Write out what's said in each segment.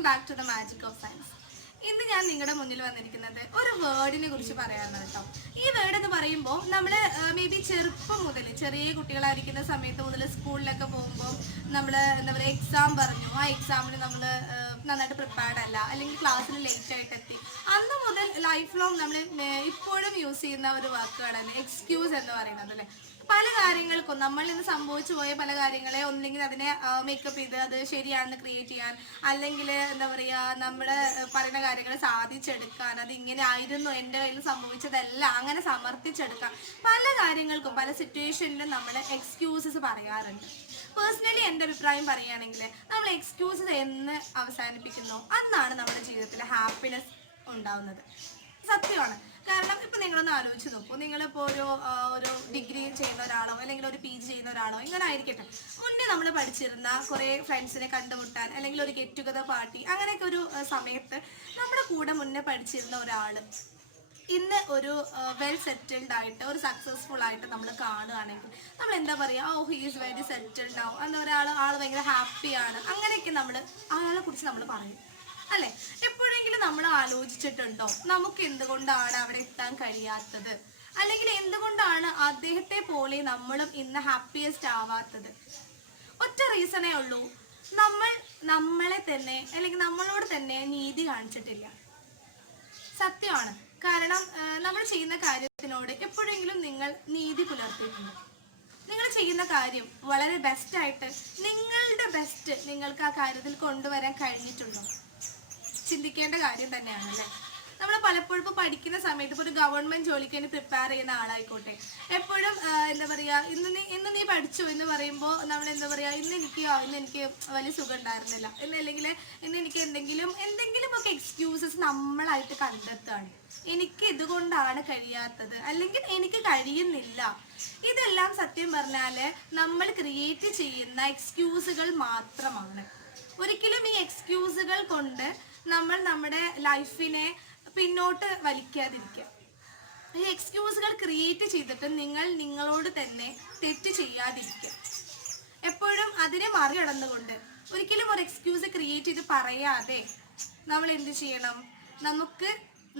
Welcome back to the magic of science. ഇന്ന് ഞാൻ നിങ്ങളുടെ മുന്നിൽ വന്നിരിക്കുന്നത് ഒരു വേർഡിനെ കുറിച്ച് പറയാനാണ് കേട്ടോ. ഈ വേർഡ് എന്ന് പറയുമ്പോൾ നമ്മൾ മേ ബി ചെറുപ്പം മുതൽ ചെറിയ കുട്ടികളായിരിക്കുന്ന സമയത്ത് മുതൽ സ്കൂളിലൊക്കെ പോകുമ്പോൾ നമ്മൾ എന്താ പറയുക എക്സാം പറഞ്ഞു, ആ എക്സാമിന് നമ്മൾ നന്നായിട്ട് പ്രിപ്പയർഡ് അല്ല, അല്ലെങ്കിൽ ക്ലാസ്സിൽ ലേറ്റ് ആയിട്ട് എത്തി, അന്ന് മുതൽ ലൈഫ് ലോങ് നമ്മൾ ഇപ്പോഴും യൂസ് ചെയ്യുന്ന ഒരു വാക്കുകളാണ് എക്സ്ക്യൂസ് എന്ന് പറയുന്നത് അല്ലേ. പല കാര്യങ്ങൾക്കും നമ്മൾ ഇന്ന് സംഭവിച്ചു പോയ പല കാര്യങ്ങളെ ഒന്നെങ്കിൽ അതിനെ മേക്കപ്പ് ചെയ്ത് അത് ശരിയാണെന്ന് ക്രിയേറ്റ് ചെയ്യാൻ, അല്ലെങ്കിൽ എന്താ പറയുക നമ്മുടെ പറയുന്ന കാര്യങ്ങൾ സാധിച്ചെടുക്കാൻ, അത് ഇങ്ങനെ ആയിരുന്നു എൻ്റെ കയ്യിൽ സംഭവിച്ചതല്ല അങ്ങനെ സമർത്ഥിച്ചെടുക്കാൻ, പല കാര്യങ്ങൾക്കും പല സിറ്റുവേഷനിലും നമ്മൾ എക്സ്ക്യൂസസ് പറയാറുണ്ട്. പേഴ്സണലി എൻ്റെ അഭിപ്രായം പറയുകയാണെങ്കിൽ നമ്മൾ എക്സ്ക്യൂസസ് എന്ന് അവസാനിപ്പിക്കുന്നു അന്നാണ് നമ്മുടെ ജീവിതത്തിൽ ഹാപ്പിനെസ് ഉണ്ടാവുന്നത്. സത്യമാണ്. കാരണം ഇപ്പം നിങ്ങളൊന്ന് ആലോചിച്ച് നോക്കൂ, നിങ്ങളിപ്പോൾ ഒരു ഡിഗ്രി ചെയ്യുന്ന ഒരാളോ അല്ലെങ്കിൽ ഒരു PG ചെയ്യുന്ന ഒരാളോ ഇങ്ങനെ ആയിരിക്കട്ടെ, മുന്നേ നമ്മൾ പഠിച്ചിരുന്ന കുറേ ഫ്രണ്ട്സിനെ കണ്ടുമുട്ടാൻ അല്ലെങ്കിൽ ഒരു ഗെറ്റ് ടുഗദർ പാർട്ടി അങ്ങനെയൊക്കെ ഒരു സമയത്ത് നമ്മുടെ കൂടെ മുന്നേ പഠിച്ചിരുന്ന ഒരാൾ ഇന്ന് ഒരു വെൽ സെറ്റിൽഡ് ആയിട്ട് ഒരു സക്സസ്ഫുൾ ആയിട്ട് നമ്മൾ കാണുകയാണെങ്കിൽ നമ്മൾ എന്താ പറയുക, oh he is very settled now, എന്താ ആൾ ഭയങ്കര ഹാപ്പിയാണ്, അങ്ങനെയൊക്കെ നമ്മൾ അയാളെ കുറിച്ച് നമ്മൾ പറയും അല്ലെ. എപ്പോഴെങ്കിലും നമ്മൾ ആലോചിച്ചിട്ടുണ്ടോ നമുക്ക് എന്തുകൊണ്ടാണ് അവിടെ എത്താൻ കഴിയാത്തത്, അല്ലെങ്കിൽ എന്തുകൊണ്ടാണ് അദ്ദേഹത്തെ പോലെ നമ്മളും ഇന്ന് ഹാപ്പിയസ്റ്റ് ആവാത്തത്? ഒറ്റ റീസണേ ഉള്ളൂ, നമ്മൾ നമ്മളെ തന്നെ അല്ലെങ്കിൽ നമ്മളോട് തന്നെ നീതി കാണിച്ചിട്ടില്ല. സത്യമാണ്. കാരണം നമ്മൾ ചെയ്യുന്ന കാര്യത്തിനോട് എപ്പോഴെങ്കിലും നിങ്ങൾ നീതി പുലർത്തിയിട്ടുണ്ട്. നിങ്ങൾ ചെയ്യുന്ന കാര്യം വളരെ ബെസ്റ്റായിട്ട് നിങ്ങളുടെ ബെസ്റ്റ് നിങ്ങൾക്ക് ആ കാര്യത്തിൽ കൊണ്ടുവരാൻ കഴിഞ്ഞിട്ടുണ്ടോ? ചിന്തിക്കേണ്ട കാര്യം തന്നെയാണല്ലേ. നമ്മൾ പലപ്പോഴും ഇപ്പോൾ പഠിക്കുന്ന സമയത്ത് ഇപ്പോൾ ഒരു ഗവൺമെൻറ് ജോലിക്ക് വേണ്ടി പ്രിപ്പയർ ചെയ്യുന്ന ആളായിക്കോട്ടെ, എപ്പോഴും എന്താ പറയുക, ഇന്ന് നീ പഠിച്ചു എന്ന് പറയുമ്പോൾ നമ്മൾ എന്താ പറയുക, ഇന്ന് എനിക്ക് വലിയ സുഖം ഉണ്ടായിരുന്നില്ല, അല്ലെങ്കിൽ ഇന്ന് എനിക്ക് എന്തെങ്കിലും ഒക്കെ എക്സ്ക്യൂസസ് നമ്മളായിട്ട് കണ്ടെത്തുകയാണ്. എനിക്ക് ഇതുകൊണ്ടാണ് കഴിയാത്തത്, അല്ലെങ്കിൽ എനിക്ക് കഴിയുന്നില്ല. ഇതെല്ലാം സത്യം പറഞ്ഞാൽ നമ്മൾ ക്രിയേറ്റ് ചെയ്യുന്ന എക്സ്ക്യൂസുകൾ മാത്രമാണ്. ഒരിക്കലും ഈ എക്സ്ക്യൂസുകൾ കൊണ്ട് നമ്മൾ നമ്മുടെ ലൈഫിനെ പിന്നോട്ട് വലിക്കാതിരിക്കുക. ഈ എക്സ്ക്യൂസുകൾ ക്രിയേറ്റ് ചെയ്തിട്ട് നിങ്ങൾ നിങ്ങളോട് തന്നെ തെറ്റ് ചെയ്യാതിരിക്കുക. എപ്പോഴും അതിനെ മറികടന്നുകൊണ്ട് ഒരിക്കലും ഒരു എക്സ്ക്യൂസ് ക്രിയേറ്റ് ചെയ്ത് പറയാതെ നമ്മൾ എന്ത് ചെയ്യണം, നമുക്ക്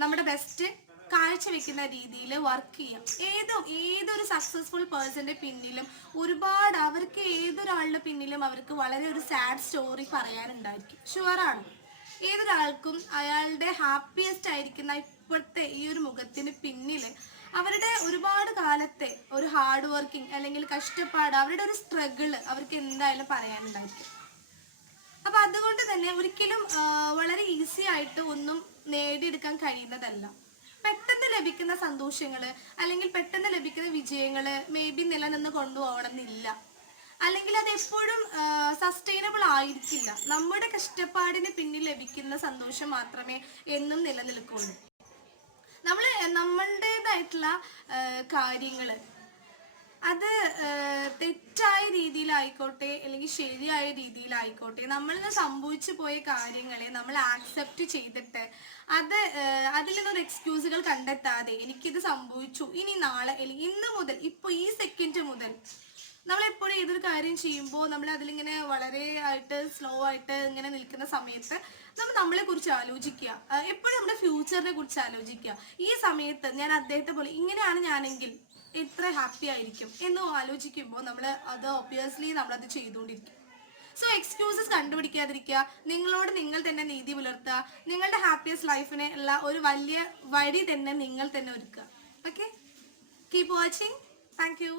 നമ്മുടെ ബെസ്റ്റ് കാഴ്ചവെക്കുന്ന രീതിയിൽ വർക്ക് ചെയ്യാം. ഏതൊരു സക്സസ്ഫുൾ പേഴ്സന്റെ പിന്നിലും അവർക്ക് ഏതൊരാളുടെ പിന്നിലും അവർക്ക് വളരെ ഒരു സാഡ് സ്റ്റോറി പറയാനുണ്ടായിരിക്കും. ഷുവറാണ്. ഏതൊരാൾക്കും അയാളുടെ ഹാപ്പിയസ്റ്റ് ആയിരിക്കുന്ന ഇപ്പോഴത്തെ ഈ ഒരു മുഖത്തിന് പിന്നിൽ അവരുടെ ഒരുപാട് കാലത്തെ ഒരു ഹാർഡ് വർക്കിംഗ് അല്ലെങ്കിൽ കഷ്ടപ്പാട്, അവരുടെ ഒരു സ്ട്രഗിള് അവർക്ക് എന്തായാലും പറയാനുണ്ടായിരിക്കും. അപ്പൊ അതുകൊണ്ട് തന്നെ ഒരിക്കലും വളരെ ഈസി ആയിട്ട് ഒന്നും നേടിയെടുക്കാൻ കഴിയുന്നതല്ല. പെട്ടെന്ന് ലഭിക്കുന്ന സന്തോഷങ്ങള് അല്ലെങ്കിൽ പെട്ടെന്ന് ലഭിക്കുന്ന വിജയങ്ങള് മേ ബി നിലനിന്ന് കൊണ്ടുപോകണമെന്നില്ല, അല്ലെങ്കിൽ അത് എപ്പോഴും സസ്റ്റൈനബിൾ ആയിരിക്കില്ല. നമ്മുടെ കഷ്ടപ്പാടിന് പിന്നിൽ ലഭിക്കുന്ന സന്തോഷം മാത്രമേ എന്നും നിലനിൽക്കുള്ളൂ. നമ്മളുടേതായിട്ടുള്ള കാര്യങ്ങള് അത് തെറ്റായ രീതിയിലായിക്കോട്ടെ അല്ലെങ്കിൽ ശരിയായ രീതിയിലായിക്കോട്ടെ, നമ്മളിന്ന് സംഭവിച്ചു പോയ കാര്യങ്ങളെ നമ്മൾ ആക്സെപ്റ്റ് ചെയ്തിട്ട് അതിൽ നിന്നൊരു എക്സ്ക്യൂസുകൾ കണ്ടെത്താതെ എനിക്കിത് സംഭവിച്ചു, ഇനി നാളെ അല്ലെങ്കിൽ ഇന്ന് മുതൽ ഇപ്പോൾ ഈ സെക്കൻഡ് മുതൽ നമ്മളെപ്പോഴും ഏതൊരു കാര്യം ചെയ്യുമ്പോൾ നമ്മൾ അതിലിങ്ങനെ വളരെ ആയിട്ട് സ്ലോ ആയിട്ട് ഇങ്ങനെ നിൽക്കുന്ന സമയത്ത് നമ്മളെ കുറിച്ച് ആലോചിക്കുക, എപ്പോഴും നമ്മുടെ ഫ്യൂച്ചറിനെ കുറിച്ച് ആലോചിക്കുക. ഈ സമയത്ത് ഞാൻ അദ്ദേഹത്തെ പോലെ ഇങ്ങനെയാണ് ഞാനെങ്കിൽ എത്ര ഹാപ്പി ആയിരിക്കും എന്ന് ആലോചിക്കുമ്പോൾ അത് ഒബ്വിയസ്ലി നമ്മളത് ചെയ്തുകൊണ്ടിരിക്കും. സോ എക്സ്ക്യൂസസ് കണ്ടുപിടിക്കാതിരിക്കുക, നിങ്ങളോട് നിങ്ങൾ തന്നെ നീതി പുലർത്തുക, നിങ്ങളുടെ ഹാപ്പിയസ്റ്റ് ലൈഫിനെ ഉള്ള ഒരു വലിയ വഴി തന്നെ നിങ്ങൾ തന്നെ ഒരുക്കുക. Okay, keep watching. Thank you.